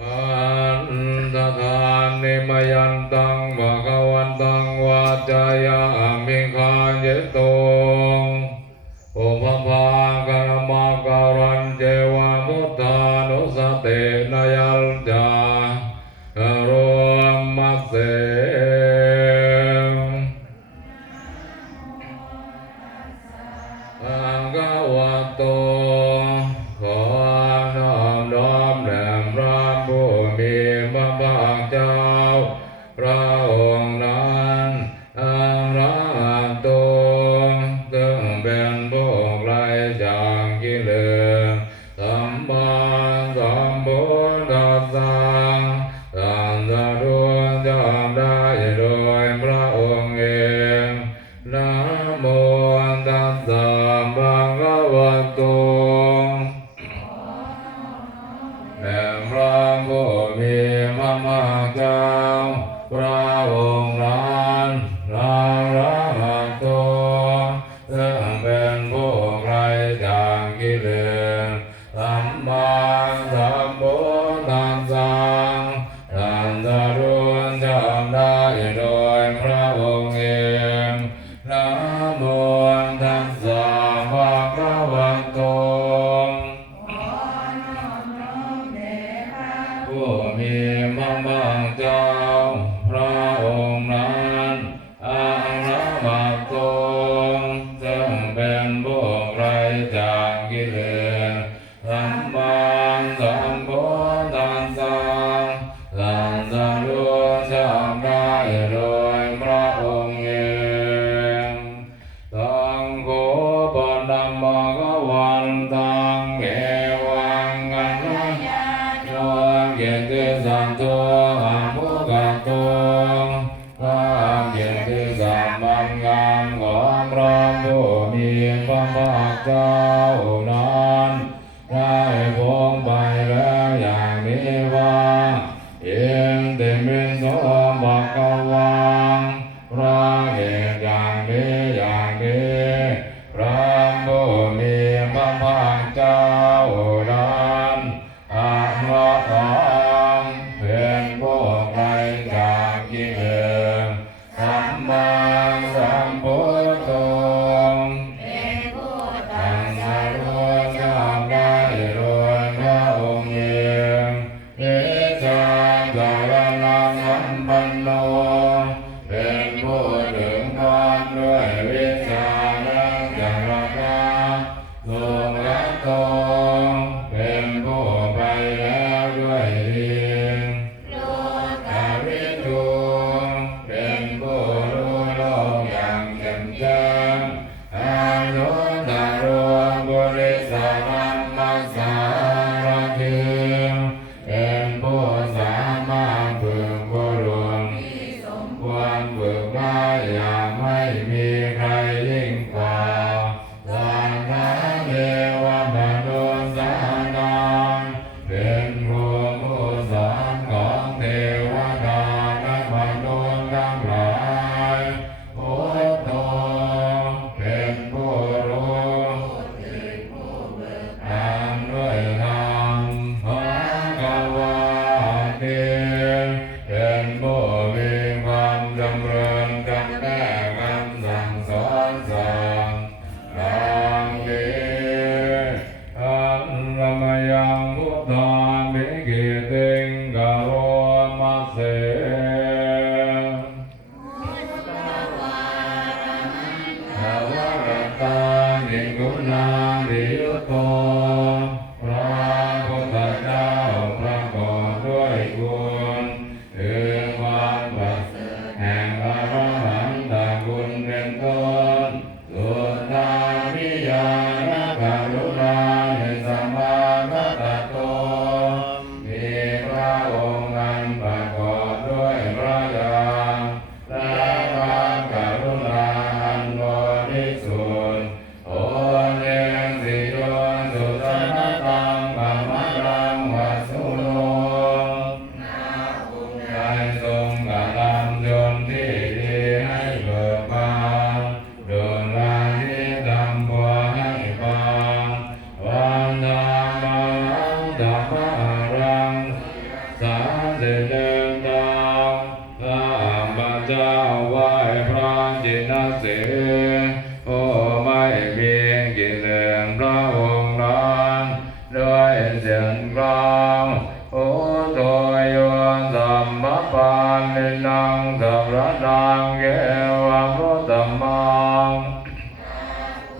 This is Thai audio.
อันตธานิมยันตังวา งไกลจากกิเลสสัมมาสัมพุทธัสสะสันรู้จำได้โดยพระองค์เองนะโมตัสสะภะคะวะโตแด่พระผู้มีพระมหาก เลสัมมาสัมพุทธัสสะนัรุนจำได้โดยพระองค์เองนะโมตัสสะภะคะวะโตผู้มีมังมังจา กิเลนสัมมาสัมพุทธัสสะสังสะรุสัมมาโดยพระองค์เองสังโฆปนัมมกวันตังเกวังกันยาโยเกตุสันโตอัมพุ พวกเรา พเจ้า